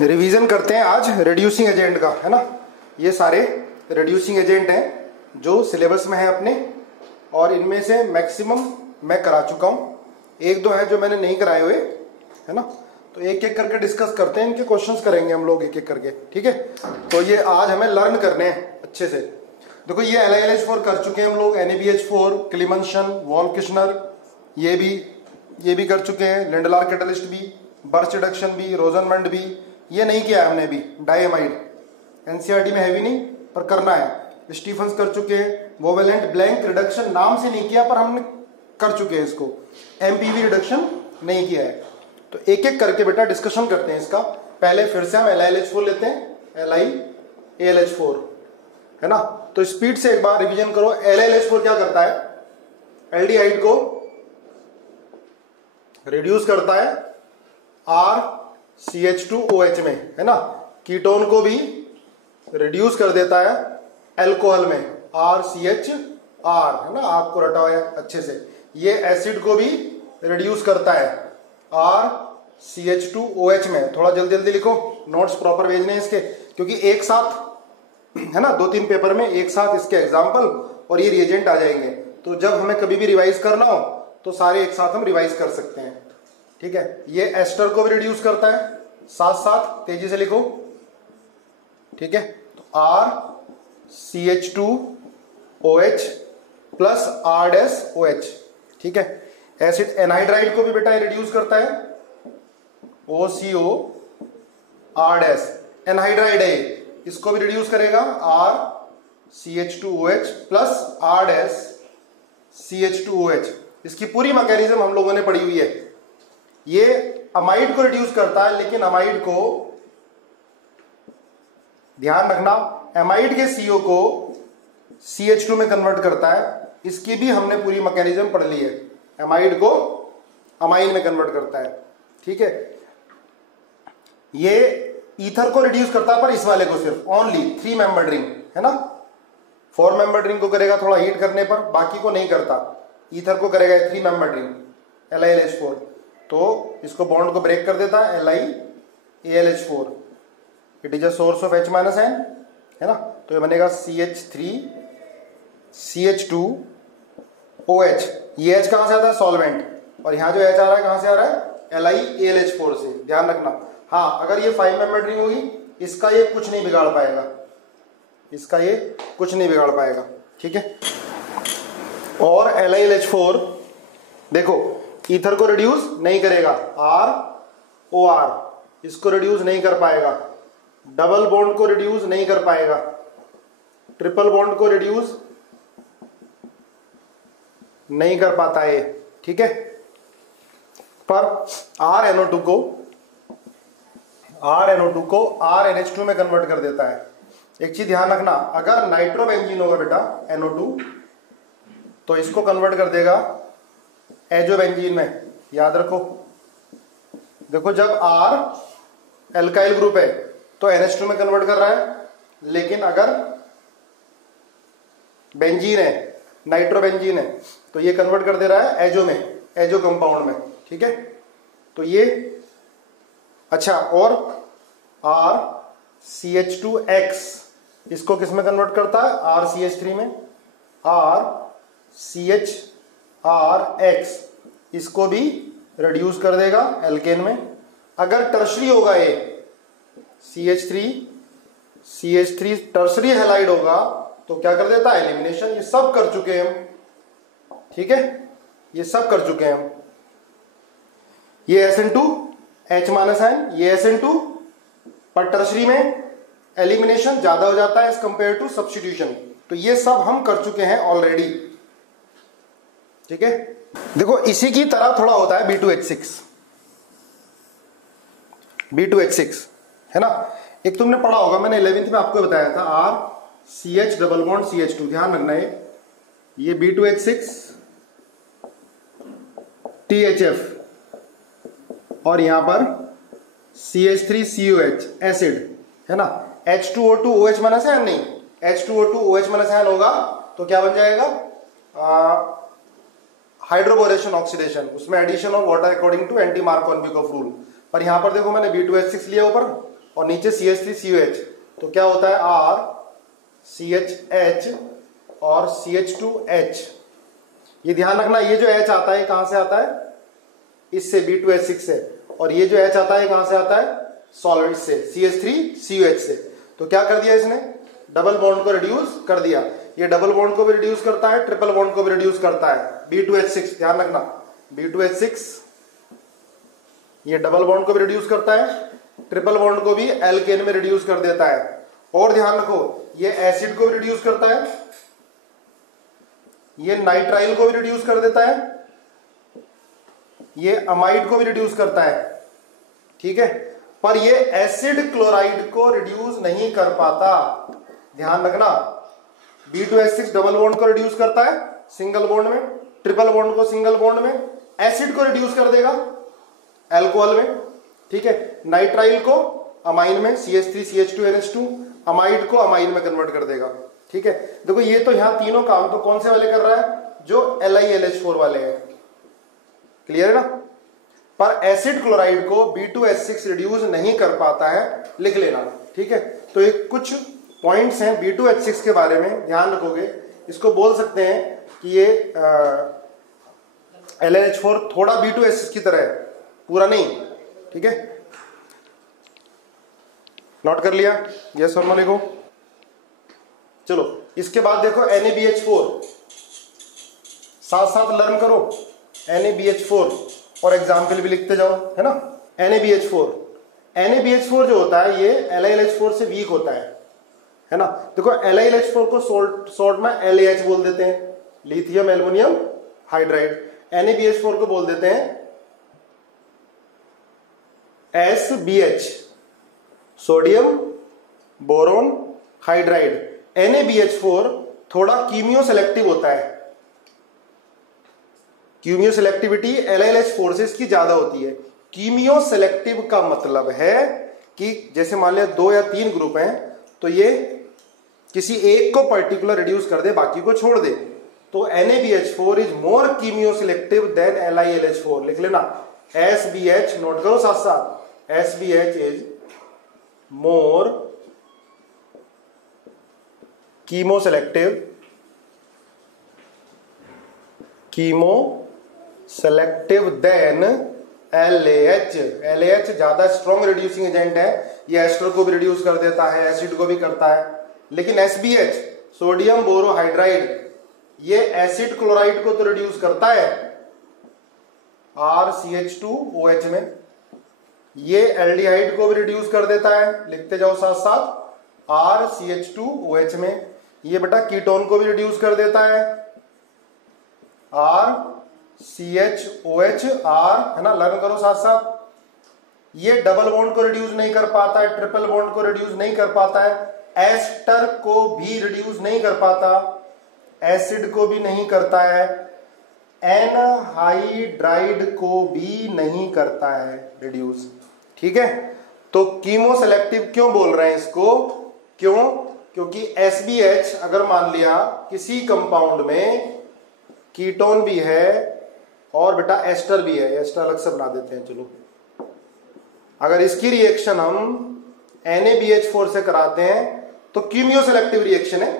Revision करते हैं आज रिड्यूसिंग एजेंट का, है ना। ये सारे रिड्यूसिंग एजेंट हैं जो सिलेबस में है अपने, और इनमें से मैक्सिमम मैं करा चुका हूँ। एक दो है जो मैंने नहीं कराए हुए, है ना। तो एक एक करके डिस्कस करते हैं, इनके क्वेश्चंस करेंगे हम लोग एक एक करके, ठीक है। तो ये आज हमें लर्न करने हैं अच्छे से। देखो ये LiLH4 कर चुके हैं हम लोग, NaBH4, क्लीमंशन, वॉल किश्नर, ये भी कर चुके हैं, लिंडलार कैटलिस्ट भी, बर्च रिडक्शन भी, रोजनमंड भी। ये नहीं किया है हमने अभी, डायमाइड NCERT में है भी नहीं, पर करना है। स्टीफन्स कर चुके हैं, वोवेलेंट ब्लैंक रिडक्शन नाम से नहीं किया पर हमने कर चुके हैं इसको। MPV रिडक्शन नहीं किया है। तो एक एक करके बेटा डिस्कशन करते हैं इसका। पहले फिर से हम LiLH4 लेते हैं, LiALH4, है ना। तो स्पीड से एक बार रिवीजन करो। LiLH4 क्या करता है? एल्डिहाइड को रिड्यूस करता है RCH2OH में, है ना। कीटोन को भी रिड्यूस कर देता है अल्कोहल में, RCHR, है ना। आपको रटा हुआ है अच्छे से। ये एसिड को भी रिड्यूस करता है RCH2OH में। थोड़ा जल्दी जल्दी लिखो, नोट्स प्रॉपर भेजने हैं इसके, क्योंकि एक साथ, है ना, 2-3 पेपर में एक साथ इसके एग्जाम्पल और ये रिएजेंट आ जाएंगे। तो जब हमें कभी भी रिवाइज करना हो तो सारे एक साथ हम रिवाइज कर सकते हैं, ठीक है। ये एस्टर को भी रिड्यूस करता है, साथ साथ तेजी से लिखो, ठीक है। तो RCH2OH प्लस R-OH, ठीक है। एसिड एनहाइड्राइड को भी बेटा रिड्यूस करता है, OCO R- एनहाइड्राइड है, इसको भी रिड्यूस करेगा RCH2OH प्लस R-CH2OH। इसकी पूरी मैकेनिज्म हम लोगों ने पढ़ी हुई है। ये अमाइड को रिड्यूस करता है, लेकिन अमाइड को ध्यान रखना, अमाइड के CO को CH2 में कन्वर्ट करता है। इसकी भी हमने पूरी मैकेनिज्म पढ़ ली है। अमाइड को अमाइन में कन्वर्ट करता है, ठीक है। ये ईथर को रिड्यूस करता है, पर इस वाले को सिर्फ ओनली 3 मेंबर्ड रिंग, है ना। 4 मेंबर्ड रिंग को करेगा थोड़ा हीट करने पर, बाकी को नहीं करता। ईथर को करेगा 3 मेंबर्ड रिंग LiLH4, तो इसको बॉन्ड को ब्रेक कर देता है LiALH4। It is a source of H- N, है ना। तो ये बनेगा CH3CH2OH। ये H कहां से आता है? सॉल्वेंट। और यहां जो H आ रहा है कहां से आ रहा है? LiALH4 से। ध्यान रखना। हाँ, अगर ये 5 मेंबर्ड रिंग होगी, इसका ये कुछ नहीं बिगाड़ पाएगा, इसका ये कुछ नहीं बिगाड़ पाएगा, ठीक है। और LiLH4 देखो, ईथर को रिड्यूस नहीं करेगा, ROR, इसको रिड्यूस नहीं कर पाएगा, डबल बॉन्ड को रिड्यूस नहीं कर पाएगा, ट्रिपल बॉन्ड को रिड्यूस नहीं कर पाता है, ठीक है। पर RNO2 को RNH2 में कन्वर्ट कर देता है। एक चीज ध्यान रखना, अगर नाइट्रोबेंजीन होगा बेटा NO2, तो इसको कन्वर्ट कर देगा एजोबेंजीन में, याद रखो। देखो, जब R एल्काइल ग्रुप है तो NH2 में कन्वर्ट कर रहा है, लेकिन अगर बेंजीन है, नाइट्रोबेंजीन है, तो ये कन्वर्ट कर दे रहा है एजो में, एजो कंपाउंड में, ठीक है। तो ये अच्छा, और RCH2X इसको किस में कन्वर्ट करता है? RCH3 में, RCHRX इसको भी रिड्यूस कर देगा एल्केन में। अगर टर्शरी होगा ये CH3 टर्शरी हैलाइड होगा तो क्या कर देता है? एलिमिनेशन। ये सब कर चुके हैं हम, ठीक है, ये सब कर चुके हैं हम। ये SN2 H- N, ये SN2, पर टर्शरी में एलिमिनेशन ज्यादा हो जाता है एज कंपेयर टू सब्स्टिट्यूशन। तो ये सब हम कर चुके हैं ऑलरेडी, ठीक है। देखो, इसी की तरह थोड़ा होता है B2H6, है ना। एक तुमने पढ़ा होगा, मैंने 11th में आपको बताया था, RCH डबल बॉन्ड CH2। ध्यान रखना, ये B2H6 THF, और यहां पर CH3COH एसिड, है ना। H2O2OH -N नहीं, H2O2OH -N होगा तो क्या बन जाएगा? हाइड्रोबोरेशन ऑक्सीडेशन, उसमें addition of water according to anti Markovnikov of rule. पर यहां पर देखो, मैंने B2H6 लिया ऊपर, और नीचे CH3COH, तो क्या होता है RCHH और CH2H। ये ध्यान रखना, ये जो H आता है कहां से आता है, इससे B2H6 से, और ये जो H आता है कहां से आता है, सॉलिड से, CH3COH से। तो क्या कर दिया इसने, डबल बॉन्ड को रिड्यूस कर दिया। ये डबल बॉन्ड को भी रिड्यूस करता है, ट्रिपल बॉन्ड को भी रिड्यूस करता है। B2H6 ध्यान रखना, B2H6 ये डबल बॉन्ड को भी रिड्यूस करता है, ट्रिपल बॉन्ड को भी एल्केन में रिड्यूस कर देता है। और ध्यान रखो, ये एसिड को भी रिड्यूस करता है, ये नाइट्राइल को भी रिड्यूस कर देता है, ये अमाइड को भी रिड्यूस करता है, ठीक है। पर ये एसिड क्लोराइड को रिड्यूस नहीं कर पाता, ध्यान रखना। B2H6 डबल बॉन्ड को रिड्यूस करता है सिंगल बॉन्ड में, ट्रिपल बॉन्ड को सिंगल बॉन्ड में, एसिड को रिड्यूस कर देगा अल्कोहल में, ठीक है। नाइट्राइल को अमाइन में, CH3CH2NH2, अमाइड को अमाइन में कन्वर्ट कर देगा, ठीक है। देखो ये तो यहां तीनों काम तो कौन से वाले कर रहा है, जो LiLH4 वाले हैं, क्लियर है ना। पर एसिड क्लोराइड को B2H6 रिड्यूस नहीं कर पाता है, लिख लेना, ठीक है। तो ये कुछ पॉइंट्स हैं B2H6 के बारे में, ध्यान रखोगे। इसको बोल सकते हैं कि ये LiH4 थोड़ा B2H6 की तरह है, पूरा नहीं, ठीक है। नोट कर लिया, यस और नो लिखो। चलो इसके बाद देखो NaBH4, साथ साथ लर्न करो NaBH4 और एग्जाम्पल भी लिखते जाओ, है ना। NaBH4 जो होता है ये LiLH4 से वीक होता है ना। देखो LiLH4 को शॉर्ट में LAH बोल देते हैं, लिथियम एल्युमिनियम हाइड्राइड। NaBH4 को बोल देते हैं SBH, sodium boron hydride. NaBH4 थोड़ा कीमियो सेलेक्टिव होता है, कीमियो सेलेक्टिविटी LiLH4 से इसकी ज्यादा होती है। कीमियो सेलेक्टिव का मतलब है कि जैसे मान लिया 2 या 3 ग्रुप हैं, तो ये किसी एक को पर्टिकुलर रिड्यूस कर दे, बाकी को छोड़ दे। तो NaBH4 is more chemo selective than LiLH4, लिख लेना। SBH नोट करो साथ साथ, SBH is more chemo selective than LAH। LAH ज्यादा स्ट्रॉन्ग रिड्यूसिंग एजेंट है, ये एस्टर को भी रिड्यूस कर देता है, एसिड को भी करता है। लेकिन SBH, सोडियम बोरोहाइड्राइड, ये एसिड क्लोराइड को तो रिड्यूस करता है RCH2OH में, ये एल्डिहाइड को भी रिड्यूस कर देता है, लिखते जाओ साथ साथ RCH2OH में। ये बेटा कीटोन को भी रिड्यूस कर देता है RCHOH, है ना, लर्न करो साथ साथ। ये डबल बॉन्ड को रिड्यूस नहीं कर पाता है, ट्रिपल बॉन्ड को रिड्यूस नहीं कर पाता है, एस्टर को भी रिड्यूस नहीं कर पाता, एसिड को भी नहीं करता है, एनहाइड्राइड को भी नहीं करता है रिड्यूस, ठीक है। तो कीमो सेलेक्टिव क्यों बोल रहे हैं इसको, क्यों, क्योंकि SBH अगर मान लिया किसी कंपाउंड में कीटोन भी है और बेटा एस्टर भी है, एस्टर अलग से बना देते हैं, चलो। अगर इसकी रिएक्शन हम NaBH4 से कराते हैं तो कीमियो सेलेक्टिव रिएक्शन है,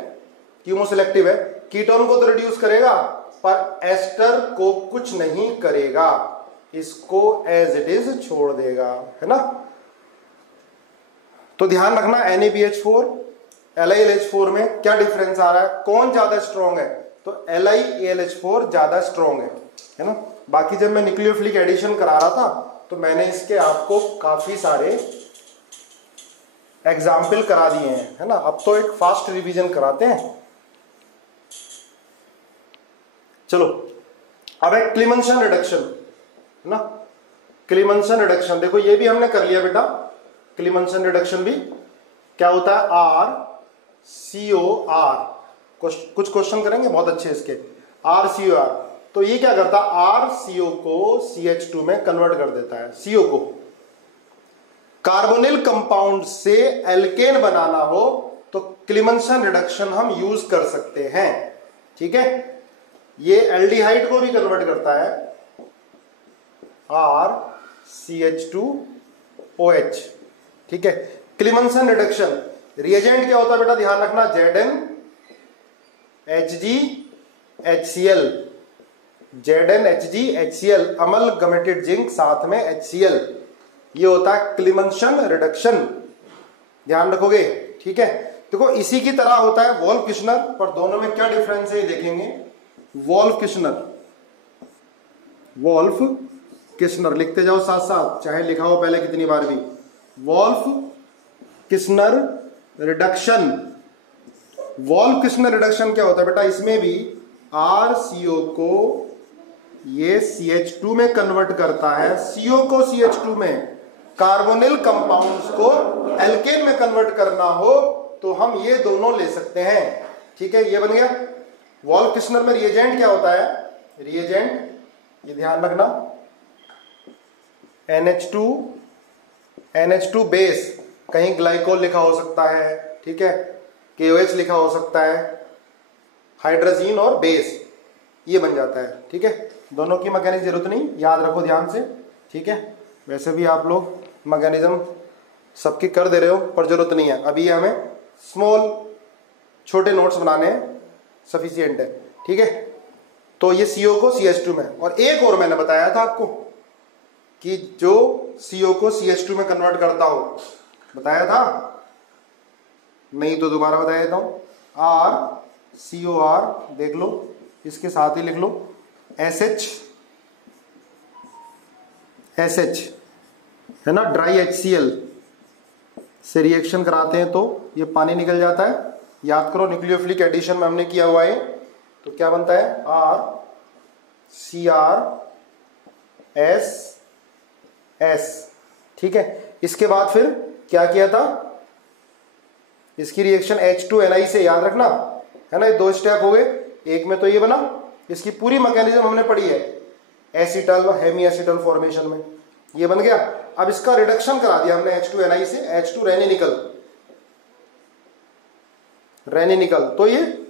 कीमो सेलेक्टिव है, कीटोन को तो रिड्यूस करेगा पर एस्टर को कुछ नहीं करेगा, इसको एज इट इज छोड़ देगा, है ना। तो ध्यान रखना NaBH4 LiLH4 में क्या डिफरेंस आ रहा है, कौन ज्यादा स्ट्रॉन्ग है, तो LiALH4 ज्यादा स्ट्रॉन्ग है ना। बाकी जब मैं न्यूक्लियोफिलिक एडिशन करा रहा था तो मैंने इसके आपको काफी सारे एग्जाम्पल करा दिए हैं, है ना। अब तो एक फास्ट रिवीजन कराते हैं। चलो अब एक क्लीमंसन रिडक्शन, है ना। क्लीमंसन रिडक्शन देखो ये भी हमने कर लिया बेटा। क्लीमंसन रिडक्शन भी क्या होता है, RCOR, कुछ क्वेश्चन करेंगे बहुत अच्छे इसके। RCOR, तो ये क्या करता है, RCO को CH2 में कन्वर्ट कर देता है। CO को कार्बोनिल कंपाउंड से एल्केन बनाना हो तो क्लीमंसन रिडक्शन हम यूज कर सकते हैं, ठीक है। ये एल्डिहाइड को भी कन्वर्ट करता है RCH2OH, ठीक है। क्लिमनसन रिडक्शन, रिएजेंट क्या होता है बेटा, ध्यान रखना, ZnHgHCl, ZnHgHCl, अमलगमेटेड जिंक साथ में HCl, ये होता है क्लिमनसन रिडक्शन, ध्यान रखोगे, ठीक है। देखो इसी की तरह होता है वोल्फ किश्नर, पर दोनों में क्या डिफरेंस है ये देखेंगे। वोल्फ किश्नर लिखते जाओ साथ साथ, चाहे लिखा हो पहले कितनी बार भी। Wolff Kishner reduction, Wolff Kishner reduction क्या होता है बेटा, इसमें भी RCO को ये CH2 में कन्वर्ट करता है, CO को CH2 में, कार्बोनिल कंपाउंड्स को एल्केन में कन्वर्ट करना हो तो हम ये दोनों ले सकते हैं, ठीक है। ये बन गया। वोल्फ किश्नर में रिएजेंट क्या होता है, रिएजेंट ये ध्यान रखना, NH2 बेस, कहीं ग्लाइकोल लिखा हो सकता है, ठीक है, KOH लिखा हो सकता है, हाइड्रोजीन और बेस, ये बन जाता है, ठीक है। दोनों की मैकेनिज्म जरूरत नहीं, याद रखो ध्यान से, ठीक है। वैसे भी आप लोग मैकेनिज्म सबकी कर दे रहे हो, पर जरूरत नहीं है, अभी हमें स्मॉल छोटे नोट्स बनाने हैं, सफिशिएंट है, ठीक है। तो ये CO को CH2 में, और एक और मैंने बताया था आपको कि जो CO को CH2 में कन्वर्ट करता हो, बताया था नहीं तो दोबारा बता देता हूं, RCOR देख लो, इसके साथ ही लिख लो SH है ना, ड्राई HCl से रिएक्शन कराते हैं तो ये पानी निकल जाता है। याद करो न्यूक्लियोफिलिक एडिशन में हमने किया हुआ है, तो क्या बनता है RCrSS, ठीक है। इसके बाद फिर क्या किया था, इसकी रिएक्शन H2Ni से, याद रखना है ना, ये दो स्टेप हो गए, एक में तो ये बना, इसकी पूरी मैकेनिज्म हमने पढ़ी है एसिटल और हेमी एसिटल फॉर्मेशन में, ये बन गया। अब इसका रिडक्शन करा दिया हमने H2Ni से, H2 रेनी निकल, तो ये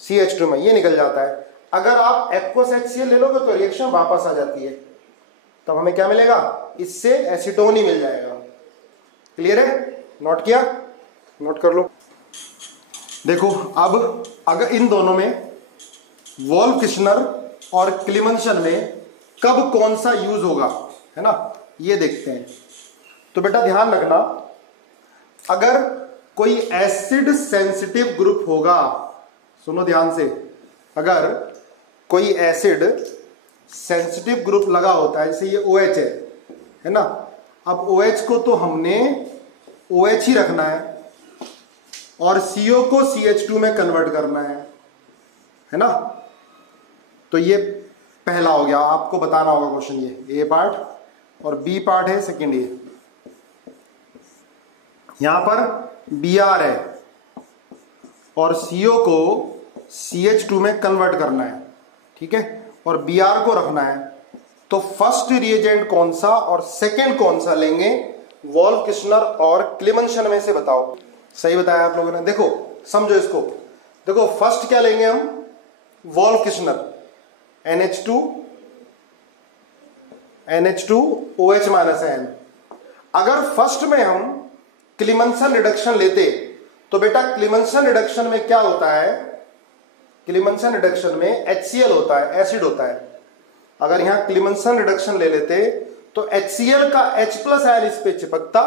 CH2 में ये निकल जाता है। अगर आप एक्वस HCl ले लोगे तो रिएक्शन वापस आ जाती है, तब हमें क्या मिलेगा, इससे एसीटोन ही मिल जाएगा। क्लियर है, नोट किया, नोट कर लो। देखो अब अगर इन दोनों में वोल्फ किश्नर और क्लिमनसन में कब कौन सा यूज होगा, है ना, ये देखते हैं। तो बेटा ध्यान रखना, अगर कोई एसिड सेंसिटिव ग्रुप होगा, सुनो ध्यान से, अगर कोई एसिड सेंसिटिव ग्रुप लगा होता है, जैसे ये OH है ना, अब OH को तो हमने OH ही रखना है और CO को CH2 में कन्वर्ट करना है ना, तो ये पहला हो गया, आपको बताना होगा क्वेश्चन, ये A पार्ट, और B पार्ट है सेकेंड, ये यहां पर Br है और CO को CH2 में कन्वर्ट करना है, ठीक है, और Br को रखना है। तो फर्स्ट रिएजेंट कौन सा और सेकंड कौन सा लेंगे, वोल्फ किश्नर और क्लिमनसन में से बताओ। सही बताया आप लोगों ने, देखो समझो इसको, देखो फर्स्ट क्या लेंगे हम, वोल्फ किश्नर, NH2OH-N। अगर फर्स्ट में हम क्लिमनसन रिडक्शन लेते तो बेटा क्लिमनसन रिडक्शन में क्या होता है, क्लिमनसन रिडक्शन में HCl होता है, एसिड होता है। अगर यहां क्लिमनसन रिडक्शन ले लेते तो HCl का H+ इस पे चिपकता,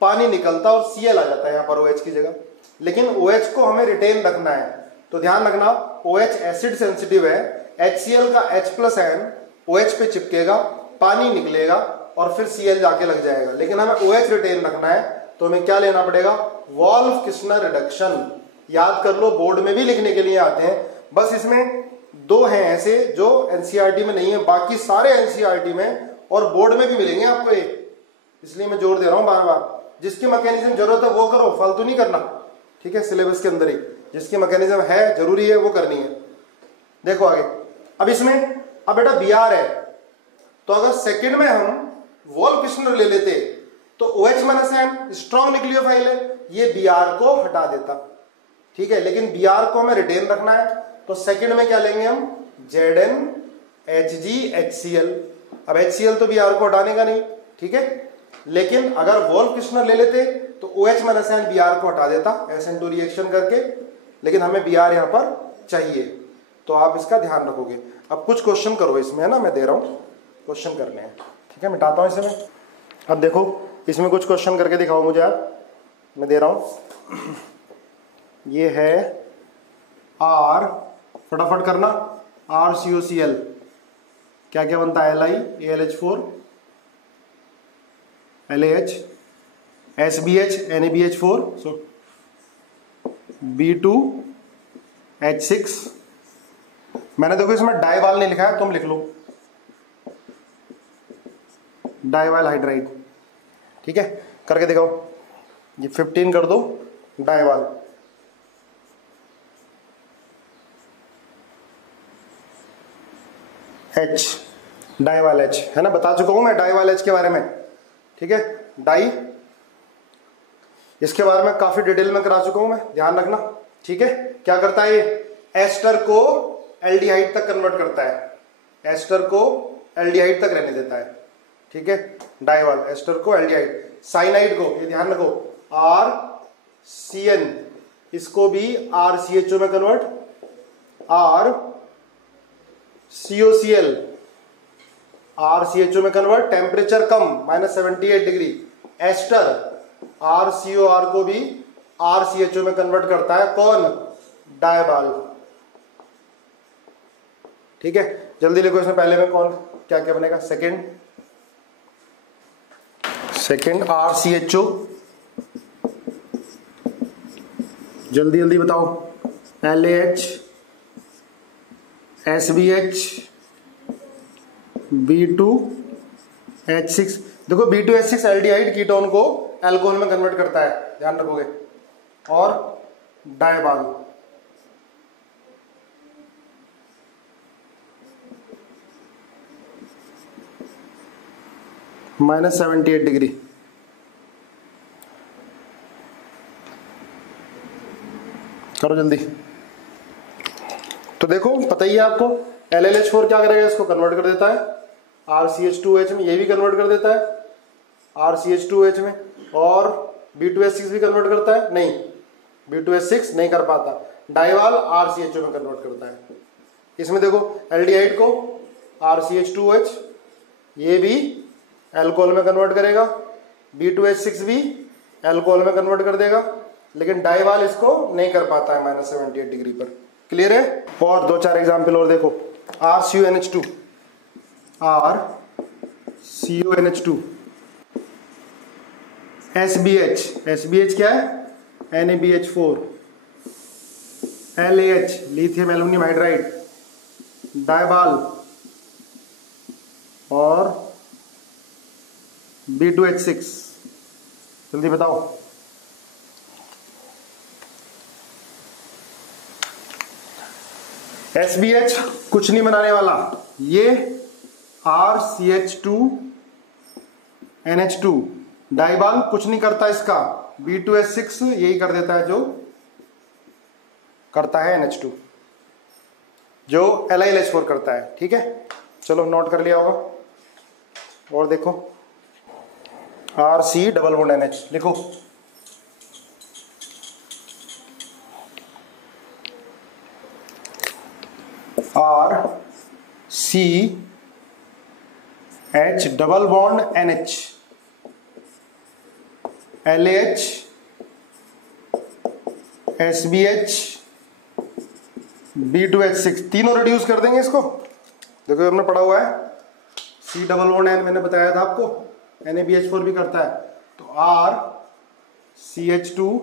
पानी निकलता और Cl आ जाता है यहां पर OH की जगह। लेकिन OH को हमें रिटेन रखना है, तो ध्यान रखना OH एसिड सेंसिटिव है, HCl का H+ OH पे चिपकेगा, पानी निकलेगा और फिर Cl जाके लग जाएगा। लेकिन हमें OH रिटेन रखना है तो हमें क्या लेना पड़ेगा, वोल्फ किश्नर रिडक्शन। याद कर लो, बोर्ड में भी लिखने के लिए आते हैं, बस इसमें दो हैं ऐसे जो एनसीईआरटी में नहीं है, बाकी सारे एनसीईआरटी में और बोर्ड में भी मिलेंगे आपको ये, इसलिए मैं जोर दे रहा हूं बार बार। जिसकी मैकेनिज्म जरूरत है वो करो, फालतू नहीं करना, ठीक है, सिलेबस के अंदर ही जिसकी मैकेनिज्म है जरूरी है वो करनी है। देखो आगे, अब इसमें अब बेटा Br है, तो अगर सेकंड में हम वोल्फ किश्नर ले लेते तो OH-N स्ट्रॉन्ग न्यूक्लियोफाइल है, ये Br को हटा देता, ठीक है, लेकिन Br को हमें रिटेन रखना है, तो सेकंड में क्या लेंगे हम, ZnHgHCl। अब HCl तो Br को हटाने का नहीं, ठीक है, लेकिन अगर वोल्फ किश्नर ले लेते तो OH माइनस आयन Br को हटा देता SN2 रिएक्शन करके, लेकिन हमें Br यहाँ पर चाहिए, तो आप इसका ध्यान रखोगे। अब कुछ क्वेश्चन करो इसमें, है ना, मैं दे रहा हूँ क्वेश्चन करने हैं, ठीक है, मिटाता हूँ इसे मैं। अब देखो इसमें कुछ क्वेश्चन करके दिखाओ मुझे आप, मैं दे रहा हूँ। ये है R, फटाफट करना, RCOCl क्या क्या बनता है, Li AlH4 LAH SBH NaBH4 सो B2H6। मैंने देखो इसमें डाइवाल नहीं लिखा है, तुम लिख लो डाइवाल हाइड्राइड, ठीक है, करके दिखाओ। ये 15 कर दो डाइवाल, H डाइवाल H, है ना, बता चुका हूं मैं डाइवाल H के बारे में, ठीक है। डाई इसके बारे में काफी डिटेल में करा चुका हूं मैं, ध्यान रखना, ठीक है। क्या करता है ये, एस्टर को एल्डिहाइड तक कन्वर्ट करता है, एस्टर को एल्डिहाइड तक रहने देता है, ठीक है। डाइवाल एस्टर को एल्डिहाइड, साइनाइड को ये ध्यान रखो RCN, इसको भी RCHO में कन्वर्ट, RCHO में कन्वर्ट, टेम्परेचर कम -78 डिग्री, एस्टर RCOR को भी RCHO में कन्वर्ट करता है, कौन, डाइवाल, ठीक है। जल्दी लिखो इसमें पहले में कौन क्या क्या बनेगा, सेकेंड RCHO, जल्दी जल्दी बताओ, LAH SBH B2H6, देखो B2H6 एल्डिहाइड कीटोन को अल्कोहल में कन्वर्ट करता है, ध्यान रखोगे, और डाइवाल, -78 डिग्री, करो जल्दी। तो देखो पता ही है आपको, LLH4 क्या करेगा, इसको कन्वर्ट कर देता है RCH2OH में, ये भी कन्वर्ट कर देता है RCH2OH में, और B2H6 भी कन्वर्ट करता है, नहीं B2H6 नहीं कर पाता, डाइवाल RCHO में कन्वर्ट करता है। इसमें देखो एल्डिहाइड को RCH2OH, ये भी अल्कोहल में कन्वर्ट करेगा, B2H6 भी अल्कोहल में कन्वर्ट कर देगा, लेकिन डाइवाल इसको नहीं कर पाता है -78 डिग्री पर, क्लियर है। और दो चार एग्जाम्पल और देखो, RCONH2, SBH क्या है, NaBH4, LAH lithium aluminium hydride, DIBAL, और B2H6, जल्दी बताओ। SBH कुछ नहीं बनाने वाला, ये RCH2NH2, डाइवाल कुछ नहीं करता इसका, B2H6 यही कर देता है जो करता है NH2, जो LiLH4 करता है, ठीक है। चलो नोट कर लिया होगा। और देखो RC डबल बॉन्ड NH लिखो, RCH double bond NH, LH SBH B2H6, तीनों रिड्यूस कर देंगे इसको। देखो हमने पढ़ा हुआ है C डबल बॉन्ड N, मैंने बताया था आपको, NaBH4 भी करता है, तो RCH2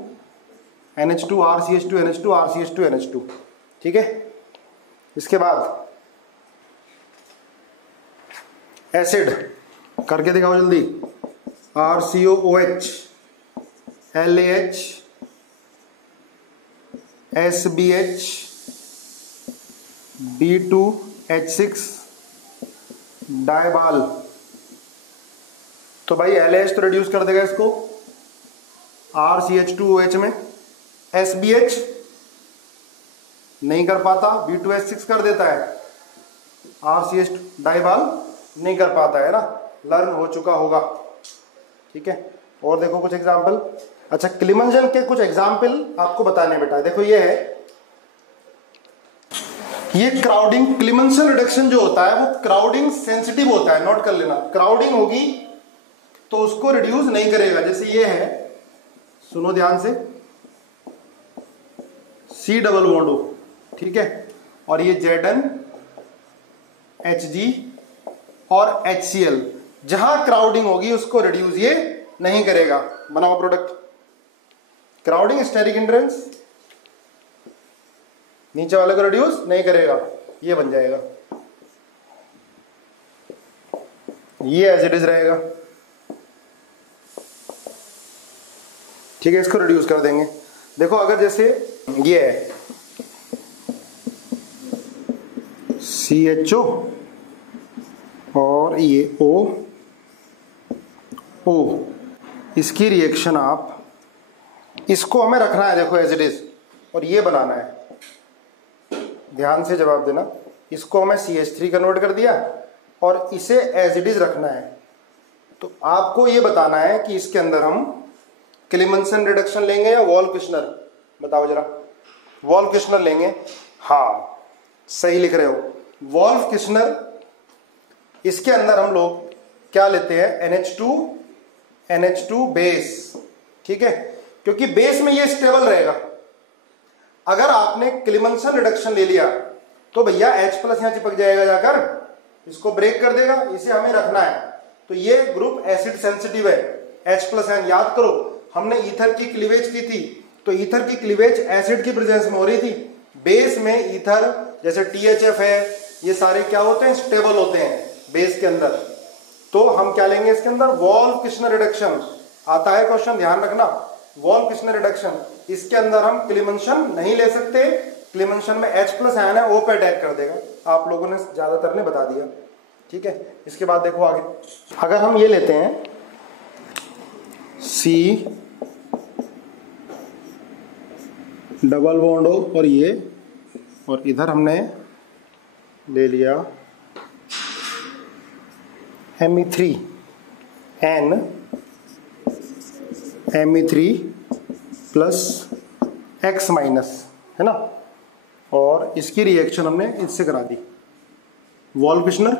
NH2 RCH2 NH2 RCH2 NH2, ठीक है। इसके बाद एसिड करके दिखाओ जल्दी, RCOOH LAH SBH B2H6 डाइवाल। तो भाई LAH तो रिड्यूस कर देगा इसको RCH2OH में, SBH नहीं कर पाता, B2H6 कर देता है, RCH डाइवाल नहीं कर पाता है ना, लर्न हो चुका होगा, ठीक है। और देखो कुछ एग्जांपल, अच्छा, क्लीमंजन के कुछ एग्जाम्पल आपको बताने बेटा। देखो ये है, ये क्राउडिंग, क्लीमंजन रिडक्शन जो होता है वो क्राउडिंग सेंसिटिव होता है, नोट कर लेना। क्राउडिंग होगी तो उसको रिड्यूस नहीं करेगा। जैसे ये है, सुनो ध्यान से, C डबल बॉन्ड O, ठीक है, और ये Zn Hg और HCl, जहां क्राउडिंग होगी उसको रिड्यूस ये नहीं करेगा। बनाओ प्रोडक्ट, क्राउडिंग स्टेरिक हिंड्रेंस, नीचे वाले को रिड्यूस नहीं करेगा, ये बन जाएगा, ये एज इट इज रहेगा, ठीक है, इसको रिड्यूस कर देंगे। देखो अगर जैसे ये है CHO और ये O, इसकी रिएक्शन आप, इसको हमें रखना है देखो एज इट इज, और ये बनाना है, ध्यान से जवाब देना। इसको हमें CH3 कन्वर्ट कर दिया और इसे एज इट इज रखना है। तो आपको ये बताना है कि इसके अंदर हम क्लीमंसन रिडक्शन लेंगे या वॉल क्विश्नर, बताओ जरा। वॉल क्विश्नर लेंगे, हाँ सही लिख रहे हो, वॉल्व क्विश्नर। इसके अंदर हम लोग क्या लेते हैं, NH2 बेस, ठीक है, क्योंकि बेस में ये स्टेबल रहेगा। अगर आपने क्लीमंसन रिडक्शन ले लिया तो भैया H प्लस यहां चिपक जाएगा जाकर, इसको ब्रेक कर देगा, इसे हमें रखना है। तो ये ग्रुप एसिड सेंसिटिव है, H प्लस एन। याद करो हमने ईथर की क्लीवेज की थी, तो ईथर की क्लीवेज एसिड की प्रेजेंस में हो रही थी। बेस में ईथर जैसे THF है, ये सारे क्या होते हैं, स्टेबल होते हैं बेस के अंदर। तो हम क्या लेंगे इसके अंदर, वॉल्व क्विश्नर रिडक्शन आता है क्वेश्चन, ध्यान रखना, वॉल्व क्विश्नर रिडक्शन। इसके अंदर हम क्लीमंसन नहीं ले सकते, क्लीमंसन में H प्लस आयन है, O पे अटैक कर देगा। आप लोगों ने ज्यादातर ने बता दिया, ठीक है। इसके बाद देखो आगे, अगर हम ये लेते हैं C डबल बॉन्ड O और ये, और इधर हमने ले लिया Me3N Me3 plus X minus, है ना, और इसकी रिएक्शन हमने इससे करा दी। Wolff Kishner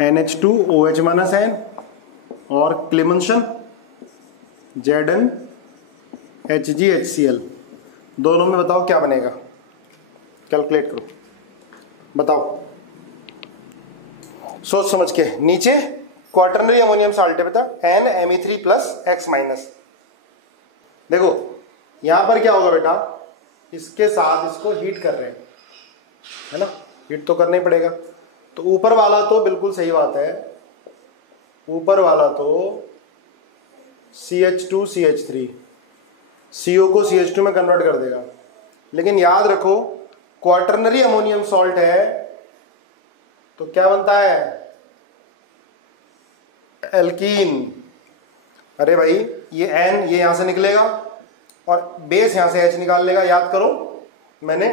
NH2 OH minus N और क्लीमंसन Zn Hg HCl, दोनों में बताओ क्या बनेगा, कैलकुलेट करो, बताओ सोच समझ के। नीचे क्वाटरनरी अमोनियम साल्ट है बेटा, NMe3 प्लस X माइनस। देखो यहां पर क्या होगा बेटा, इसके साथ इसको हीट कर रहे हैं, है ना, हीट तो करना ही पड़ेगा। तो ऊपर वाला तो बिल्कुल सही बात है, ऊपर वाला तो CH2 CH3 CO को CH2 में कन्वर्ट कर देगा। लेकिन याद रखो क्वाटरनरी अमोनियम सॉल्ट है तो क्या बनता है, एल्कीन। अरे भाई ये N ये यहां से निकलेगा और बेस यहां से H निकाल लेगा। याद करो मैंने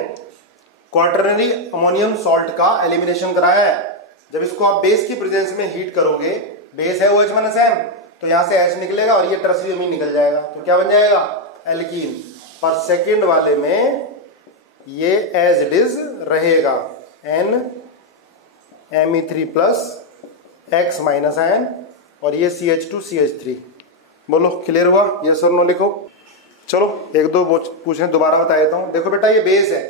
क्वाटरनरी अमोनियम सॉल्ट का एलिमिनेशन कराया है। जब इसको आप बेस की प्रेजेंस में हीट करोगे, बेस है OH माइनस M, तो यहां से H निकलेगा और ये टर्सरी अमीन निकल जाएगा, तो क्या बन जाएगा, एल्कीन। पर सेकंड वाले में ये एज इट इज रहेगा, NMe3 plus X minus ion और ये CH2 CH3। बोलो क्लियर हुआ, यस और नो लिखो। चलो एक दो पूछने दोबारा बता देता हूं। देखो बेटा ये बेस है,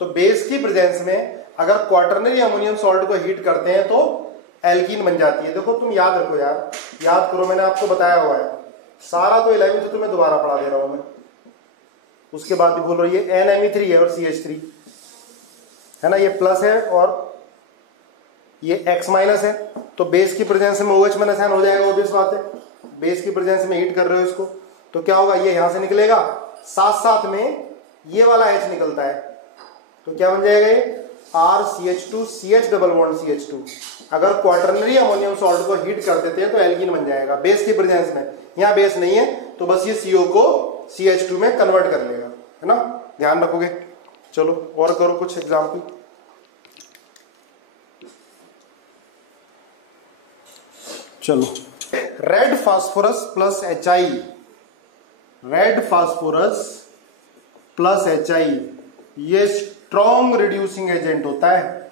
तो बेस की प्रेजेंस में अगर क्वाटरनरी अमोनियम सॉल्ट को हीट करते हैं तो एल्कीन बन जाती है। देखो तुम याद रखो यार, याद करो, मैंने आपको बताया हुआ है सारा, तो 11th तुम्हें दोबारा पढ़ा दे रहा हूं मैं। उसके बाद भी बोल रही है NMe3 है और CH3 है ना, ये प्लस है और ये X माइनस है, तो बेस की प्रेजेंस में OH माइनस आयन हो जाएगा, ऑब्वियस बात है। बेस की प्रेजेंस में हीट कर रहे हो इसको, तो क्या होगा, ये यहां से निकलेगा, साथ साथ में ये वाला H निकलता है, तो क्या बन जाएगा ये RCH2 CH double bond CH2। अगर क्वाटरनरी अमोनियम सॉल्ट को हीट कर देते हैं तो एल्कीन बन जाएगा बेस की प्रेजेंस में। यहाँ बेस नहीं है तो बस ये CO को CH2 में कन्वर्ट कर लेगा, है ना, ध्यान रखोगे। चलो और करो कुछ एग्जाम्पल। चलो, red phosphorus plus HI, red phosphorus plus HI ये स्ट्रॉन्ग रिड्यूसिंग एजेंट होता है,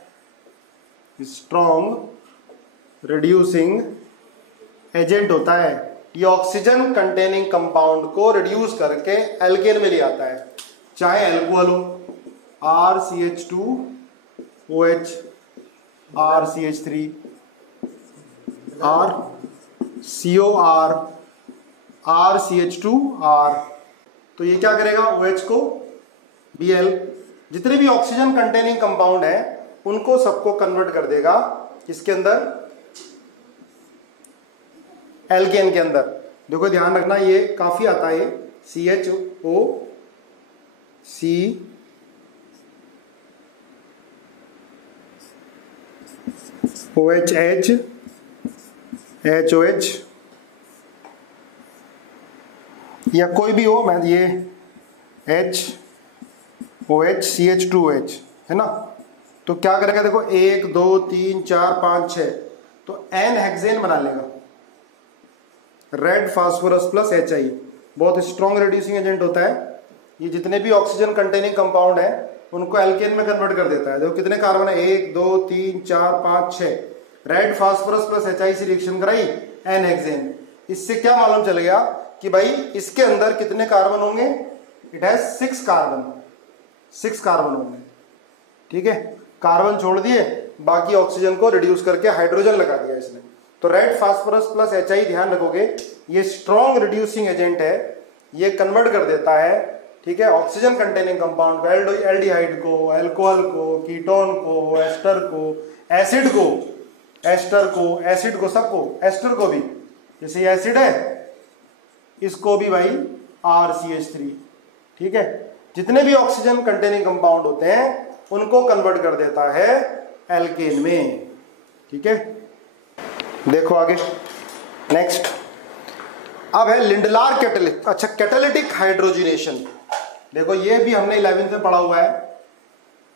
स्ट्रॉन्ग रिड्यूसिंग एजेंट होता है। ये ऑक्सीजन कंटेनिंग कंपाउंड को रिड्यूस करके एल्केन में ले आता है, चाहे एल्कोहल हो, RCH2OH, RCH3, RCOR, RCH2R, तो ये क्या करेगा, OH को Bl, जितने भी ऑक्सीजन कंटेनिंग कंपाउंड है उनको सबको कन्वर्ट कर देगा किसके अंदर, एल्केन के अंदर। देखो ध्यान रखना, ये काफी आता है, CHO OH HOH या कोई भी हो, मैं ये HOH CH2OH है ना, तो क्या करेगा देखो 1 2 3 4 5 6, तो N हेक्सेन बना लेगा। रेड फास्फोरस प्लस HI बहुत स्ट्रॉन्ग रिड्यूसिंग एजेंट होता है, ये जितने भी ऑक्सीजन कंटेनिंग कंपाउंड है उनको एल्केन में कन्वर्ट कर देता है। देखो कितने कार्बन है, 1 2 3 4 5 6, रेड फास्फोरस प्लस HI से रिएक्शन कराई, N हेक्सेन। इससे क्या मालूम चल गया कि भाई इसके अंदर कितने कार्बन होंगे, इट हैज 6 कार्बन होंगे, ठीक है। कार्बन छोड़ दिए, बाकी ऑक्सीजन को रिड्यूस करके हाइड्रोजन लगा दिया इसने। तो रेड फास्फोरस प्लस HI ध्यान रखोगे, ये स्ट्रॉन्ग रिड्यूसिंग एजेंट है, ये कन्वर्ट कर देता है, ठीक है, ऑक्सीजन कंटेनिंग कंपाउंड को, एल्डिहाइड को, अल्कोहल को, कीटोन को, एस्टर को, एसिड को, सबको, एस्टर को भी, जैसे ये एसिड है इसको भी भाई RCH3, ठीक है, जितने भी ऑक्सीजन कंटेनिंग कंपाउंड होते हैं उनको कन्वर्ट कर देता है एल्केन में, ठीक है। देखो आगे नेक्स्ट, अब है लिंडलार कैटलिस्ट। अच्छा, कैटालिटिक हाइड्रोजिनेशन, देखो ये भी हमने 11th में पढ़ा हुआ है,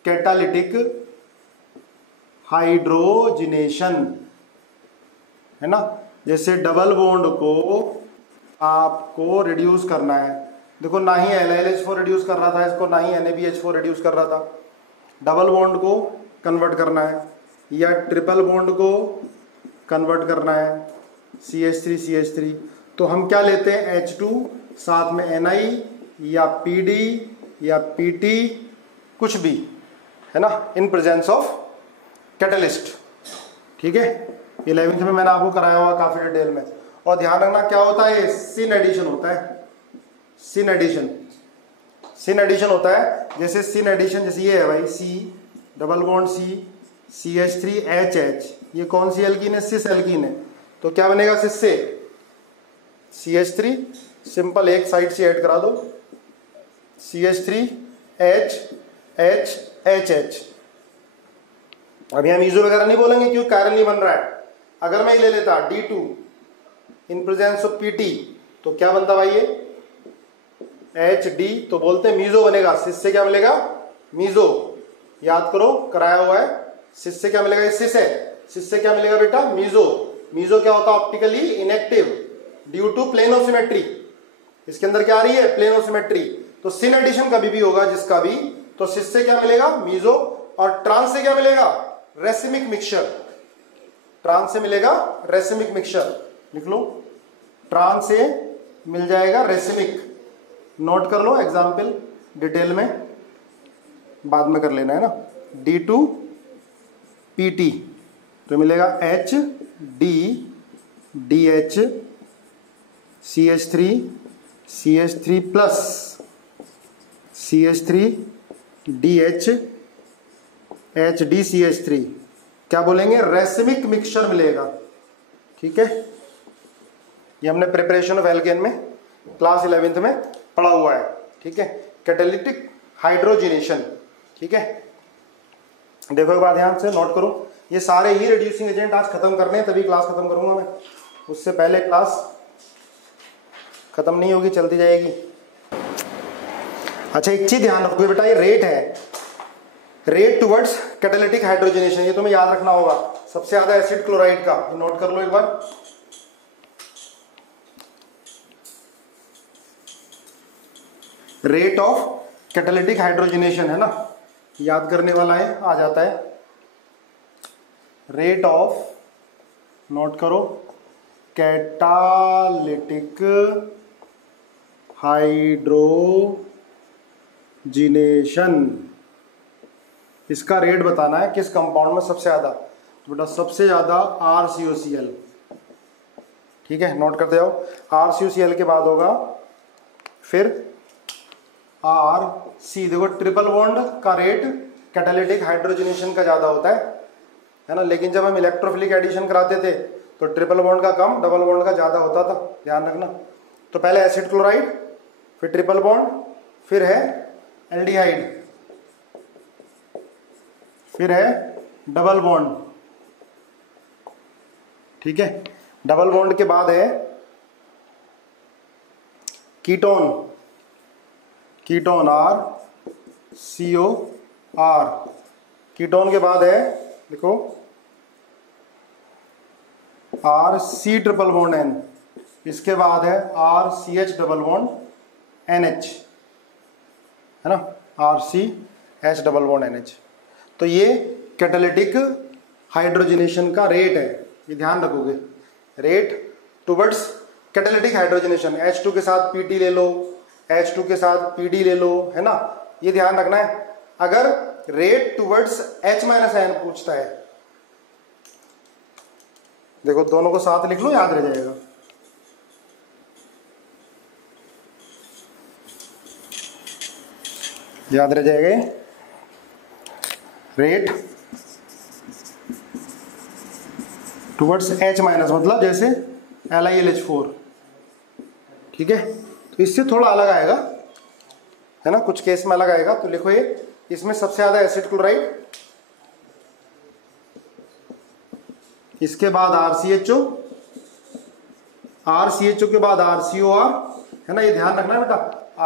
कैटालिटिक हाइड्रोजिनेशन है ना। जैसे डबल बॉन्ड को आपको रिड्यूस करना है, देखो ना ही LiLH4 रिड्यूस कर रहा था इसको, ना ही NaBH4 रिड्यूस कर रहा था, डबल बॉन्ड को कन्वर्ट करना है या ट्रिपल बॉन्ड को कन्वर्ट करना है, CH3 तो हम क्या लेते हैं, H2 साथ में Ni या PD या PT, कुछ भी है ना, इन प्रेजेंस ऑफ कैटलिस्ट, ठीक है। 11th में मैंने आपको कराया हुआ काफी डिटेल में। और ध्यान रखना क्या होता है, सिन एडिशन होता है, सिन एडिशन होता है। जैसे सिन एडिशन, जैसे ये है भाई C double bond C CH3HH, ये कौन सी एल्कीन है, सिस एल्कीन है, तो क्या बनेगा सिस से CH3, सिंपल एक साइड से ऐड करा दो, CH3HHHH। अभी हम इजो वगैरह नहीं बोलेंगे क्योंकि कार्बन नहीं बन रहा है। अगर मैं ये ले लेता D2 in presence of PT, तो क्या बनता भाई ये HD, तो बोलते हैं मीजो बनेगा, सिस से क्या मिलेगा, मीजो, याद करो कराया हुआ है। सिस से क्या मिलेगा, ये सिस है, सिस से क्या मिलेगा बेटा, मीजो। मीजो क्या होता है, ऑप्टिकली इनएक्टिव ड्यू टू प्लेनोसिमेट्री, इसके अंदर क्या आ रही है, प्लेनोसिमेट्री। तो सिन एडिशन कभी भी होगा जिसका भी, तो सिस से क्या मिलेगा, मीजो, और ट्रांस से क्या मिलेगा, रेसिमिक मिक्सचर, ट्रांस से मिलेगा रेसिमिक मिक्सचर, लिख लो, ट्रांस से मिल जाएगा रेसिमिक, नोट कर लो, एग्जाम्पल डिटेल में बाद में कर लेना है ना। D2 PT तो मिलेगा HDDH CH3 plus CH3DH HDCH3, क्या बोलेंगे, रेसिमिक मिक्सचर मिलेगा, ठीक है। ये हमने प्रिपरेशन ऑफ एल्केन में क्लास 11th में पढ़ा हुआ है, ठीक है, कैटालिटिक हाइड्रोजिनेशन, ठीक है। देखो एक बार ध्यान से नोट करो, ये सारे ही रिड्यूसिंग एजेंट आज खत्म करने हैं, तभी क्लास खत्म करूंगा मैं, उससे पहले क्लास खत्म नहीं होगी, चलती जाएगी। अच्छा एक चीज ध्यान रखोगे बेटा, ये रेट है, रेट टुवर्ड्स कैटालिटिक हाइड्रोजनेशन, ये तुम्हें याद रखना होगा। सबसे ज्यादा एसिड क्लोराइड का, नोट कर लो एक बार, रेट ऑफ कैटालिटिक हाइड्रोजनेशन है ना, याद करने वाला है, आ जाता है रेट ऑफ, नोट करो, कैटालिटिक हाइड्रोजिनेशन। इसका रेट बताना है किस कंपाउंड में सबसे ज्यादा, तो बेटा सबसे ज्यादा RCOCl, ठीक है, नोट करते जाओ। RCOCl के बाद होगा फिर RC, देखो ट्रिपल बॉन्ड का रेट कैटालिटिक हाइड्रोजनेशन का ज्यादा होता है ना, लेकिन जब हम इलेक्ट्रोफिलिक एडिशन कराते थे तो ट्रिपल बॉन्ड का कम, डबल बॉन्ड का ज्यादा होता था, ध्यान रखना। तो पहले एसिड क्लोराइड, फिर ट्रिपल बॉन्ड, फिर है एल्डिहाइड, फिर है डबल बॉन्ड, ठीक है। डबल बॉन्ड के बाद है कीटोन, कीटोन RCOR, कीटोन के बाद है देखो RC ट्रिपल बॉन्ड N, इसके बाद है RCH डबल बॉन्ड NH, है ना, RCH डबल बॉन्ड NH। तो ये कैटालिटिक हाइड्रोजनेशन का रेट है, ये ध्यान रखोगे, rate towards catalytic hydrogenation. H2 के साथ PT ले लो, H2 के साथ PD ले लो, है ना, ये ध्यान रखना है। अगर रेट टुवर्ड्स H-N पूछता है, देखो दोनों को साथ लिख लो, याद रह जाएगा। याद रह जाएगा रेट टुवर्ड्स H-, मतलब जैसे LiLH4, ठीक है। तो इससे थोड़ा अलग आएगा, है ना, कुछ केस में अलग आएगा। तो लिखो ये, इसमें सबसे ज्यादा एसिड क्लोराइड, इसके बाद RCHO, RCHO के बाद RCOR, है ना, ये ध्यान रखना है बेटा,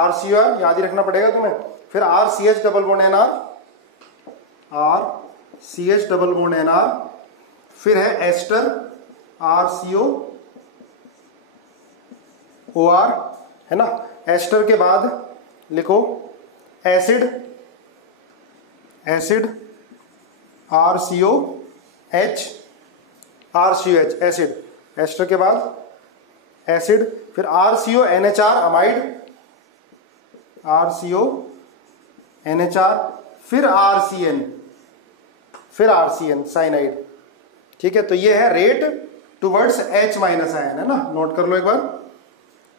RCOR याद ही रखना पड़ेगा तुम्हें। फिर RCH double bond NR, RCH double bond NR, फिर है एस्टर RCOOR, है ना। एस्टर के बाद लिखो acid, acid RCOH, acid, ester के बाद एसिड, फिर RCONHR अमाइड, RCONHR, फिर RCN साइनाइड, ठीक है। तो ये है रेट टुवर्ड्स H- है ना, नोट कर लो एक बार।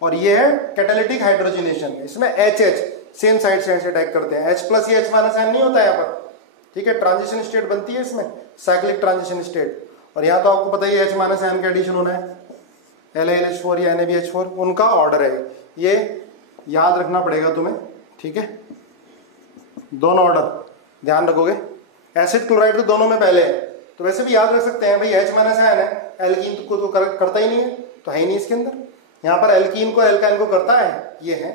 और ये है कैटालिटिक हाइड्रोजनेशन, इसमें HH सेम साइड से अटैक करते हैं, H प्लस या H- नहीं होता है यहाँ पर, ठीक है। ट्रांजिशन स्टेट बनती है इसमें, साइक्लिक ट्रांजिशन स्टेट। और यहाँ तो आपको पता ही है H- का एडिशन होना है, LiLH4 या NaBH4, उनका ऑर्डर है ये, याद रखना पड़ेगा तुम्हें, ठीक है। दोनों ऑर्डर ध्यान रखोगे। एसिड क्लोराइड तो दोनों में पहले है, तो वैसे भी याद रख सकते हैं भाई H- है, एल्कीन को तो करता ही नहीं है, तो है ही नहीं इसके अंदर। यहाँ पर एल्कीन को एल्काइन को करता है, ये है,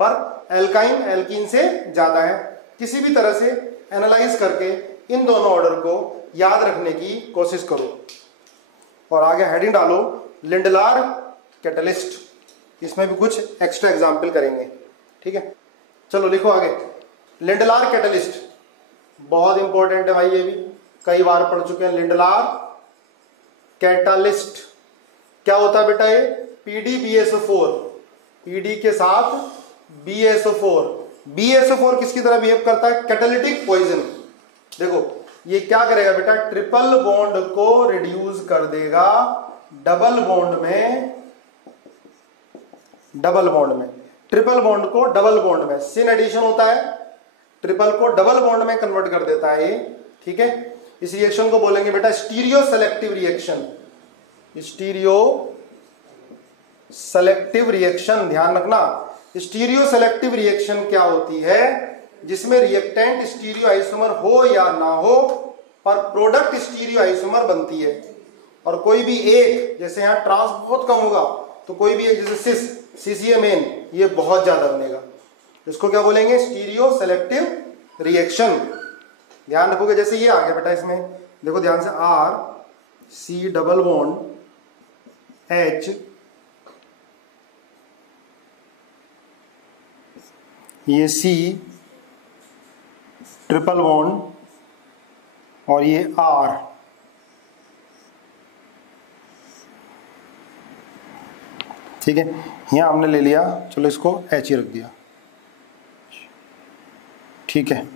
पर एल्काइन एल्कीन से ज्यादा है। किसी भी तरह से एनालाइज करके इन दोनों ऑर्डर को याद रखने की कोशिश करो। और आगे हेडिंग डालो लिंडलार कैटलिस्ट, इसमें भी कुछ एक्स्ट्रा एग्जाम्पल करेंगे, ठीक है। चलो लिखो आगे, लिंडलार कैटलिस्ट बहुत इंपॉर्टेंट है भाई, ये भी कई बार पढ़ चुके हैं। लिंडलार कैटलिस्ट क्या होता है बेटा, ये PDBSO4, PD के साथ BSO4, BSO4 किसकी तरह बिहेव करता है, कैटालिटिक पॉइजन। देखो ये क्या करेगा बेटा, ट्रिपल बॉन्ड को रिड्यूस कर देगा डबल बॉन्ड में, डबल बॉन्ड में, ट्रिपल बॉन्ड को डबल बॉन्ड में, सिन एडिशन होता है, ट्रिपल को डबल बॉन्ड में कन्वर्ट कर देता है ये, ठीक है। इस रिएक्शन को बोलेंगे बेटा stereo selective reaction, stereo selective reaction, ध्यान रखना। स्टीरियो सेलेक्टिव रिएक्शन क्या होती है, जिसमें रिएक्टेंट स्टीरियो आइसोमर हो या ना हो, पर प्रोडक्ट स्टीरियो आइसोमर बनती है। और कोई भी एक, जैसे यहां ट्रांस बहुत कम होगा, तो कोई भी एक जैसे सिस CCMN ये बहुत ज्यादा बनेगा, इसको क्या बोलेंगे, स्टीरियो सेलेक्टिव रिएक्शन। ध्यान रखोगे, जैसे ये आ गया बेटा, इसमें देखो ध्यान से, RC डबल बॉन्ड H, ये C ट्रिपल बॉन्ड और ये R, ठीक है। यहाँ हमने ले लिया, चलो इसको H ही रख दिया, ठीक है।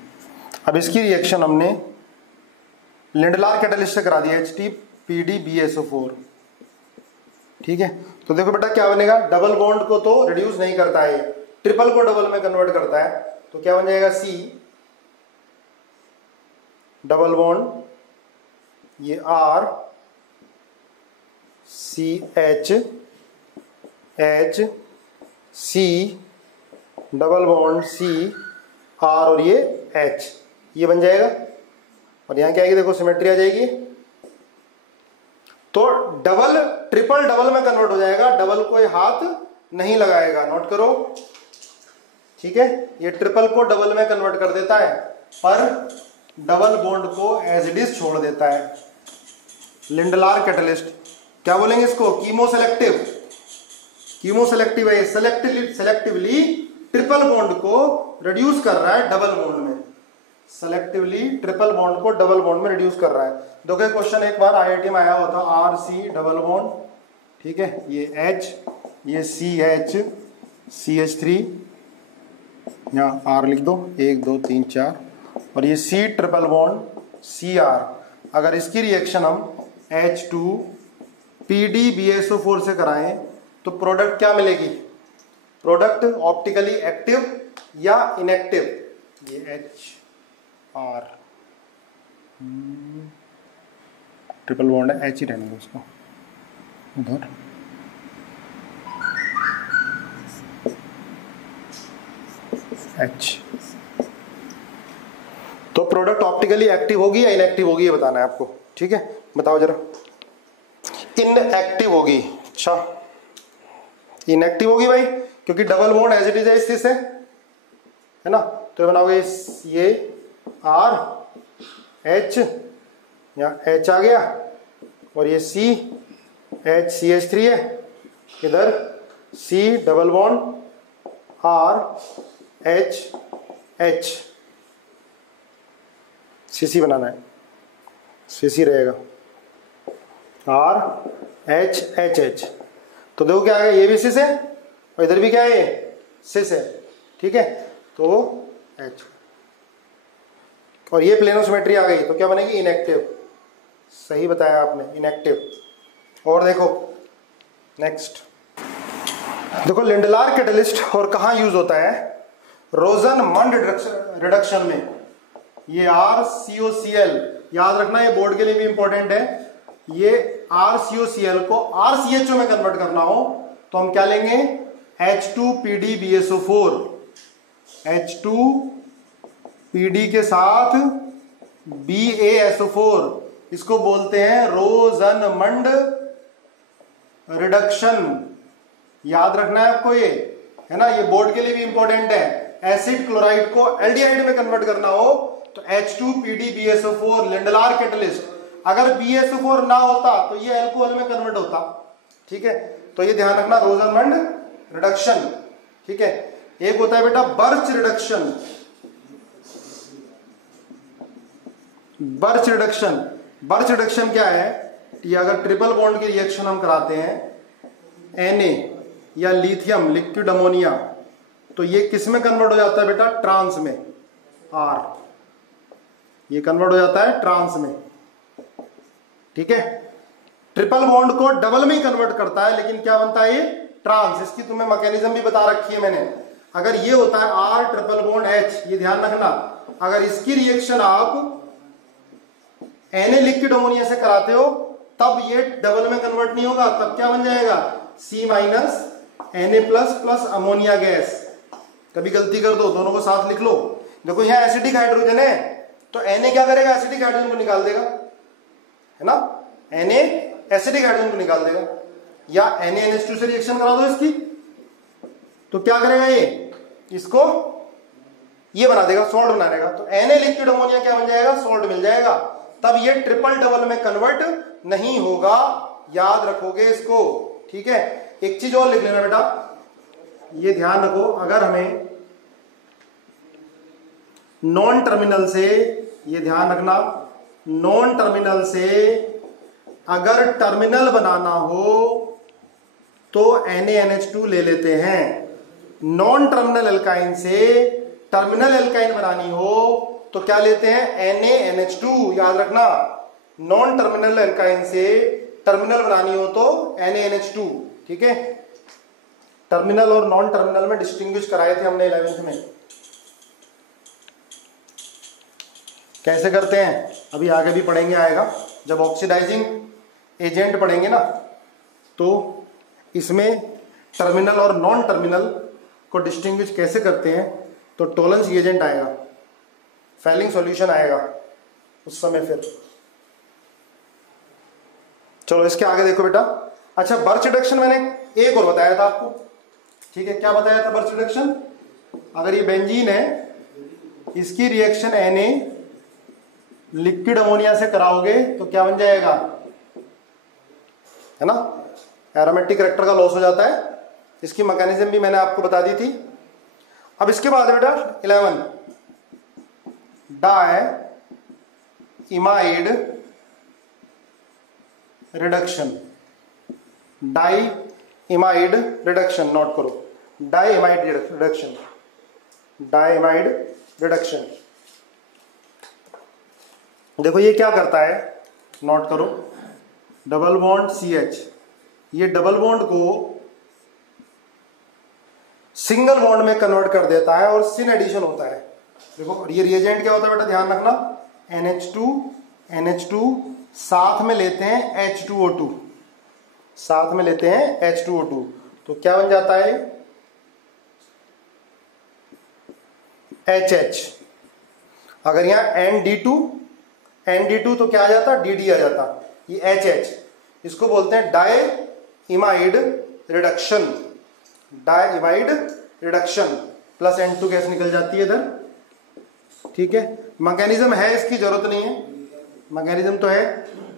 अब इसकी रिएक्शन हमने लिंडलार कैटलिस्ट से करा दिया, HTPDBSO4, ठीक है। तो देखो बेटा क्या बनेगा, डबल बॉन्ड को तो रिड्यूस नहीं करता है, ट्रिपल को डबल में कन्वर्ट करता है, तो क्या बन जाएगा C डबल बॉन्ड, ये R CH H C double bond C R और ये H, ये बन जाएगा। और यहां क्या आएगी, देखो सिमेट्री आ जाएगी, तो डबल ट्रिपल डबल में कन्वर्ट हो जाएगा, डबल कोई हाथ नहीं लगाएगा, नोट करो, ठीक है। ये ट्रिपल को डबल में कन्वर्ट कर देता है, पर डबल बॉन्ड को एज इट इज छोड़ देता है। लिंडलार कैटलिस्ट, क्या बोलेंगे इसको, कीमोसेलेक्टिव, कीमोसेलेक्टिव है, सेलेक्टिवली ट्रिपल बॉन्ड को रिड्यूस कर रहा है डबल बॉन्ड में, सेलेक्टिवली ट्रिपल बॉन्ड को डबल बॉन्ड में रिड्यूस कर रहा है। देखो क्वेश्चन एक बार IIT में आया हुआ था, RC डबल बॉन्ड, ठीक है, ये H, ये CH CH3, यहाँ R लिख दो, 1 2 3 4, और ये C ट्रिपल बॉन्ड CR। अगर इसकी रिएक्शन हम H2PDBSO4 से कराएं तो प्रोडक्ट क्या मिलेगी, प्रोडक्ट ऑप्टिकली एक्टिव या इनएक्टिव, ये HR ट्रिपल बॉन्ड है, H ही रहने दो उसको उधर, H। तो प्रोडक्ट ऑप्टिकली एक्टिव होगी या इनएक्टिव होगी, ये बताना है आपको, ठीक है। बताओ जरा, इनएक्टिव होगी, अच्छा इनएक्टिव होगी भाई, क्योंकि double bond as it is है इस से, है ना। तो बनाओगे ये R H, यहाँ H आ गया, और ये C H CH3 है, इधर C double bond R H H, CC बनाना है, CC रहेगा, R H H H। तो देखो क्या है, ये भी सिस है और इधर भी क्या है, ये सिस है, ठीक है। तो H और ये प्लेनोसिमेट्री आ गई, तो क्या बनेगी, इनएक्टिव, सही बताया आपने, इनएक्टिव। और देखो नेक्स्ट, देखो लिंडलार कैटलिस्ट और कहाँ यूज होता है, रोजन-मंड रिडक्शन में। ये RCOCl याद रखना, ये बोर्ड के लिए भी इंपॉर्टेंट है। ये RCOCl को RCHO में कन्वर्ट करना हो तो हम क्या लेंगे, H2PDBSO4, H2PD के साथ BaSO4, इसको बोलते हैं रोजन-मंड रिडक्शन, याद रखना है आपको, ये है ना, ये बोर्ड के लिए भी इंपॉर्टेंट है। एसिड क्लोराइड को एल्डिहाइड में कन्वर्ट करना हो तो H2PDBSO4 लिंडलार कैटलिस्ट, अगर BSO4 ना होता तो ये अल्कोहल में कन्वर्ट होता, ठीक है। तो ये ध्यान रखना, रोजन-मंड रिडक्शन, ठीक है। एक होता है बेटा birch reduction, birch reduction, birch reduction क्या है, ये अगर ट्रिपल बॉन्ड की रिएक्शन हम कराते हैं Na या लिथियम लिक्विड अमोनिया, तो ये किस में कन्वर्ट हो जाता है बेटा, ट्रांस में, R, ये कन्वर्ट हो जाता है ट्रांस में, ठीक है। ट्रिपल बॉन्ड को डबल में ही कन्वर्ट करता है, लेकिन क्या बनता है ये, ट्रांस। इसकी तुम्हें मैकेनिज्म भी बता रखी है मैंने। अगर ये होता है R ट्रिपल बॉन्ड H, ये ध्यान रखना, अगर इसकी रिएक्शन आप Na लिक्विड अमोनिया से कराते हो तब ये डबल में कन्वर्ट नहीं होगा, तब क्या बन जाएगा, C minus Na plus plus ammonia gas. कभी गलती कर दो, दोनों को साथ लिख लो। देखो यहाँ एसिडिक हाइड्रोजन है, तो Na क्या करेगा, एसिडिक हाइड्रोजन को निकाल देगा, है ना, Na एसिडिक हाइड्रोजन को निकाल देगा। या NaNH2 से रिएक्शन करा दो इसकी, तो क्या करेगा ये, इसको ये बना देगा, सॉल्ट बना देगा। तो Na लिक्विड अमोनिया क्या बन जाएगा, सॉल्ट मिल जाएगा। तब ये ट्रिपल डबल में कन्वर्ट नहीं होगा, याद रखोगे इसको, ठीक है। एक चीज और लिख लेना बेटा, ये ध्यान रखो, अगर हमें नॉन टर्मिनल से, ये ध्यान रखना, नॉन टर्मिनल से अगर टर्मिनल बनाना हो तो NaNH2 ले लेते हैं। नॉन टर्मिनल एल्काइन से टर्मिनल एल्काइन बनानी हो तो क्या लेते हैं? NaNH2। याद रखना, नॉन टर्मिनल एल्काइन से टर्मिनल बनानी हो तो NaNH2। ठीक है, टर्मिनल और नॉन टर्मिनल में डिस्टिंग्विश कराए थे हमने 11th में, कैसे करते हैं अभी आगे भी पढ़ेंगे, आएगा जब ऑक्सीडाइजिंग एजेंट पढ़ेंगे ना, तो इसमें टर्मिनल और नॉन टर्मिनल को डिस्टिंग्विश कैसे करते हैं, तो टोलेंस एजेंट आएगा, फैलिंग सॉल्यूशन आएगा उस समय फिर। चलो इसके आगे देखो बेटा। अच्छा, बर्च रिडक्शन मैंने एक और बताया था आपको, ठीक है, क्या बताया था बर्च रिडक्शन? अगर ये बेंजीन है, इसकी रिएक्शन Na लिक्विड अमोनिया से कराओगे तो क्या बन जाएगा, है ना, एरोमेटिक कैरेक्टर का लॉस हो जाता है। इसकी मैकेनिज्म भी मैंने आपको बता दी थी। अब इसके बाद बेटा 11 diimide reduction, diimide reduction, note करो, diimide reduction, diimide reduction. देखो ये क्या करता है, नोट करो, डबल बॉन्ड CH, ये डबल बॉन्ड को सिंगल बॉन्ड में कन्वर्ट कर देता है और सिन एडिशन होता है। देखो ये रिएजेंट क्या होता है बेटा, ध्यान रखना, NH2 साथ में लेते हैं H2O2, साथ में लेते हैं H2O2, तो क्या बन जाता है HH। अगर यहाँ ND2 तो क्या आ जाता, DD आ जाता, ये HH, इसको बोलते हैं diimide reduction, diimide reduction, plus N2 gas निकल जाती है इधर। ठीक है, मैकेनिज्म है, इसकी जरूरत नहीं है, मैकेनिज्म तो है,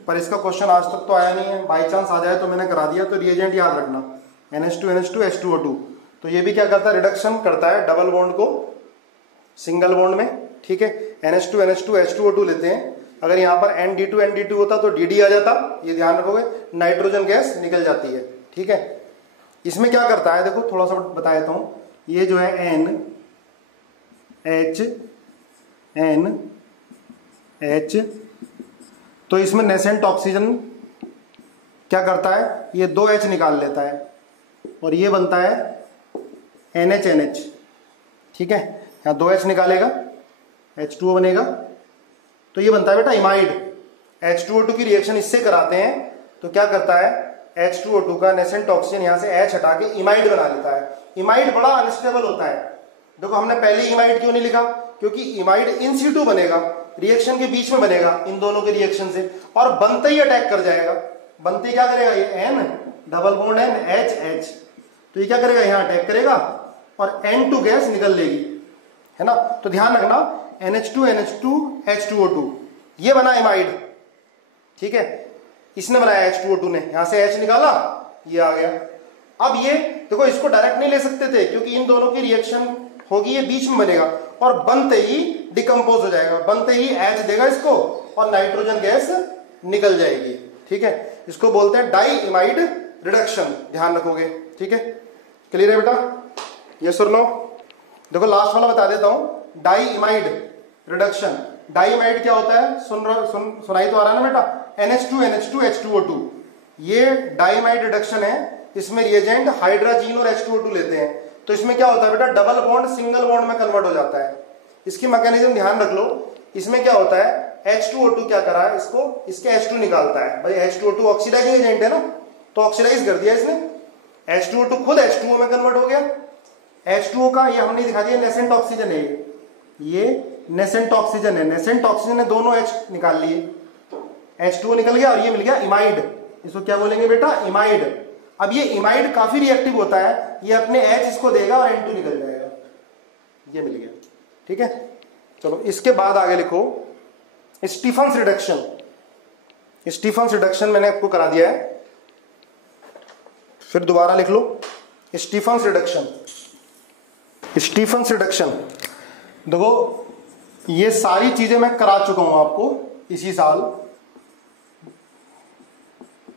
पर इसका क्वेश्चन आज तक तो आया नहीं है, बाई चांस आ जाए तो मैंने करा दिया। तो रिएजेंट याद रखना, NH2 H2O2, तो ये भी क्या करता है, रिडक्शन करता है डबल बॉन्ड को सिंगल बॉन्ड में। ठीक है, NH2 H2O2 लेते हैं, अगर यहाँ पर ND2 होता तो DD आ जाता, ये ध्यान रखोगे, नाइट्रोजन गैस निकल जाती है। ठीक है, इसमें क्या करता है, देखो थोड़ा सा बता देता हूं, ये जो है NH, तो इसमें नेसेंट ऑक्सीजन क्या करता है, ये 2H निकाल लेता है और ये बनता है NH। ठीक है, यहाँ 2H निकालेगा, H2O बनेगा, तो ये बनता है बेटा इमाइड। H2O2 की रिएक्शन इससे कराते हैं तो क्या करता है, H2O2 का नेसेंट ऑक्सीजन यहां से H हटा के इमाइड बना लेता है। इमाइड बड़ा अनस्टेबल होता है। देखो हमने पहले इमाइड क्यों नहीं लिखा, क्योंकि इमाइड इन सीटू बनेगा, रिएक्शन के बीच में बनेगा इन दोनों के रिएक्शन से, और बनते ही अटैक कर जाएगा। बनते ही क्या करेगा, ये N डबल बॉन्ड H, तो ये क्या करेगा, यहां अटैक करेगा और N2 गैस निकल लेगी, है ना। तो ध्यान रखना, NH2 H2O2, ये बना इमाइड। ठीक है, इसने बनाया H2O2 ने, यहां से H निकाला, ये आ गया। अब ये देखो, इसको डायरेक्ट नहीं ले सकते थे क्योंकि इन दोनों की रिएक्शन होगी, ये बीच में बनेगा और बनते ही डिकम्पोज हो जाएगा, बनते ही H देगा इसको और नाइट्रोजन गैस निकल जाएगी। ठीक है, इसको बोलते हैं डाई इमाइड रिडक्शन, ध्यान रखोगे। ठीक है, क्लियर है बेटा, यस और नो? देखो लास्ट वाला बता देता हूं, डाई इमाइड रिडक्शन। डाई इमाइड क्या होता है, सुनाई तो आ रहा है ना बेटा, NH2 H2O2, ये डाई इमाइड रिडक्शन है। इसमें रिएजेंट हाइड्रोजन और H2O2 लेते हैं, तो इसमें क्या होता है बेटा, डबल बॉन्ड सिंगल बॉन्ड में कन्वर्ट हो जाता है। इसकी मैकेनिज्म ध्यान रख लो, इसमें क्या होता है, H2O2 क्या करा है, इसको इसके H2 निकालता है। भाई H2O2 ऑक्सीडाइजिंग एजेंट है ना, तो ऑक्सीडाइज कर दिया इसने, H2O2 खुद H2O में कन्वर्ट हो गया। H2O का ये हमने दिखा दिया नेसेंट ऑक्सीजन है, ये नेसेंट ऑक्सीजन है, नेसेंट ऑक्सीजन ने दोनों H निकाल लिए, H2O निकल गया और ये मिल गया इमाइड। इसको क्या बोलेंगे बेटा, इमाइड। अब ये इमाइड काफी रिएक्टिव होता है, ये अपने H इसको देगा और N2 निकल जाएगा, ये मिल गया। ठीक है, चलो इसके बाद आगे लिखो स्टीफन्स रिडक्शन। स्टीफन्स रिडक्शन मैंने आपको करा दिया है, फिर दोबारा लिख लो स्टीफन्स रिडक्शन। स्टीफन्स रिडक्शन देखो, ये सारी चीजें मैं करा चुका हूं आपको इसी साल।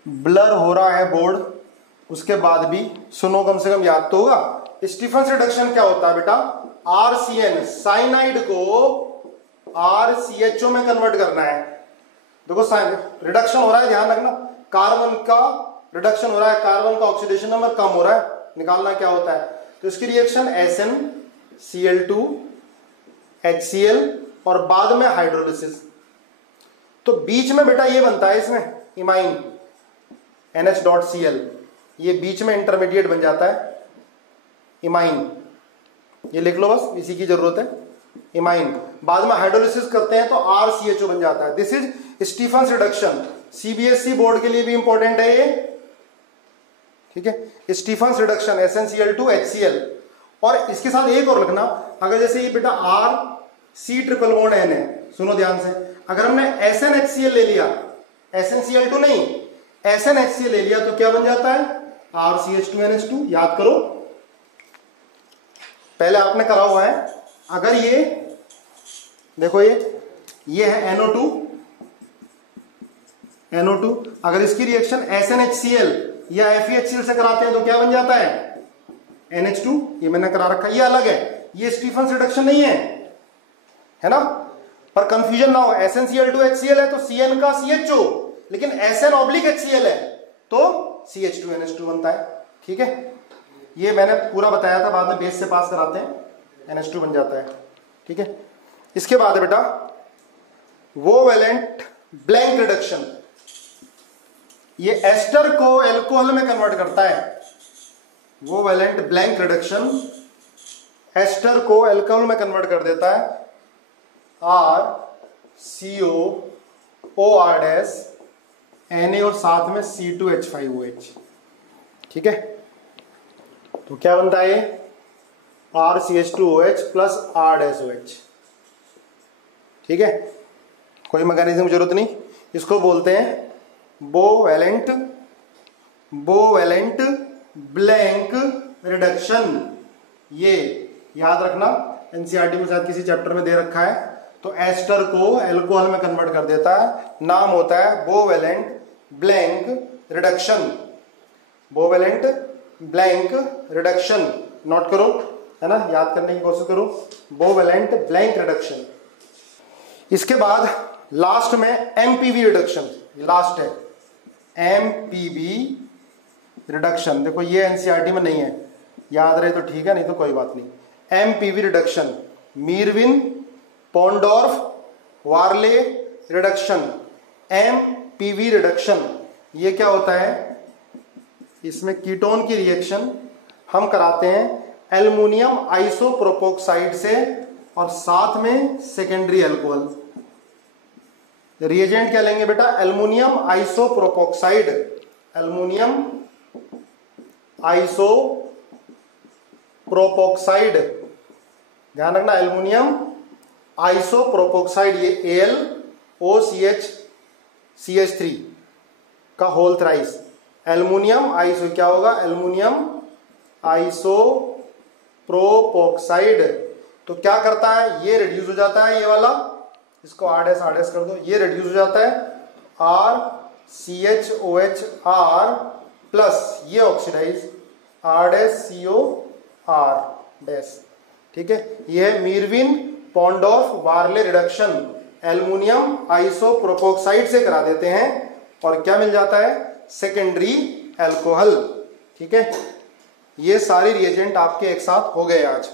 ब्लर हो रहा है बोर्ड, उसके बाद भी सुनो, कम से कम याद तो होगा। स्टीफन रिडक्शन क्या होता है बेटा? RCN साइनाइड को RCHO में कन्वर्ट करना है। देखो रिडक्शन हो रहा है, ध्यान रखना, कार्बन का रिडक्शन हो रहा है, कार्बन का ऑक्सीडेशन नंबर कम हो रहा है, निकालना क्या होता है। तो इसकी रिएक्शन SnCl2 HCl और बाद में हाइड्रोलिसिस। तो बीच में बेटा ये बनता है इसमें इमाइन NH.Cl, ये बीच में इंटरमीडिएट बन जाता है इमाइन, ये लिख लो बस, इसी की जरूरत है इमाइन। बाद में हाइड्रोलिसिस करते हैं तो RCHO बन जाता है। This is Stephen reduction. CBSE board के लिए भी इंपॉर्टेंट है ये, ठीक है। Stephen reduction SnCl2 HCl। और इसके साथ एक और लिखना, अगर जैसे ये बेटा RC ट्रिपल बॉन्ड N है, सुनो ध्यान से, अगर हमने SnHCl ले लिया, SnCl2 नहीं SnHCl ले लिया तो क्या बन जाता है? RCH2NH2। याद करो, पहले आपने करा हुआ है। अगर ये देखो, ये है NO2, अगर इसकी रिएक्शन SnHCl या FeHCl से कराते हैं तो क्या बन जाता है? NH2। ये मैंने करा रखा, ये अलग है, ये स्टीफन रिडक्शन नहीं है ना, पर कंफ्यूजन ना हो। SnCl2 HCl है तो Cn का CHO, लेकिन SN/HCl है तो CH2NH2 बनता है, ठीक है। ये मैंने पूरा बताया था, बाद में बेस से पास कराते हैं NH2 बन जाता है, ठीक है। इसके बाद बेटा कोवैलेंट ब्लैंक रिडक्शन, ये एस्टर को एल्कोहल में कन्वर्ट करता है। कोवैलेंट ब्लैंक रिडक्शन एस्टर को एल्कोहल में कन्वर्ट कर देता है, RCOOR Na और साथ में C2H5OH, ठीक है। तो क्या बनता है? RCH2OH प्लस R-OH, ठीक है। कोई मैकेनिज्म की जरूरत नहीं, इसको बोलते हैं कोवैलेंट ब्लैंक रिडक्शन। ये याद रखना, एनसीईआरटी में शायद किसी चैप्टर में दे रखा है। तो एस्टर को एल्कोहल में कन्वर्ट कर देता है, नाम होता है covalent blank reduction. Covalent blank reduction, note करो, है ना, याद करने की कोशिश करो, कोवैलेंट ब्लैंक रिडक्शन। इसके बाद लास्ट में एमपीवी रिडक्शन, लास्ट है एमपीवी रिडक्शन। देखो ये एनसीईआरटी में नहीं है, याद रहे तो ठीक है, नहीं तो कोई बात नहीं। एमपीवी रिडक्शन, मीरविन पोंडोर्फ वार्ले रिडक्शन, एमपीवी रिडक्शन। ये क्या होता है? इसमें कीटोन की रिएक्शन हम कराते हैं एल्युमिनियम आइसोप्रोपोक्साइड से और साथ में सेकेंडरी अल्कोहल। रिएजेंट क्या लेंगे बेटा? एल्युमिनियम आइसोप्रोपोक्साइड, एल्युमिनियम आइसोप्रोपोक्साइड, ध्यान रखना, एल्युमिनियम आइसोप्रोपोक्साइड, ये AlOCH CH3 का होल थ्राइस। एल्युमिनियम आइसो क्या होगा? एल्युमिनियम आइसोप्रोपोक्साइड। तो क्या करता है? ये रिड्यूस हो जाता है, ये वाला, इसको R' कर दो, ये रिड्यूस हो जाता है RCHOHR प्लस ये ऑक्सीडाइज R', ठीक है। ये है मीरविन पोंडोर्फ वार्ले रिडक्शन, एल्युमिनियम आइसोप्रोपोक्साइड से करा देते हैं और क्या मिल जाता है? सेकेंडरी अल्कोहल, ठीक है। ये सारे रिएजेंट आपके एक साथ हो गए आज।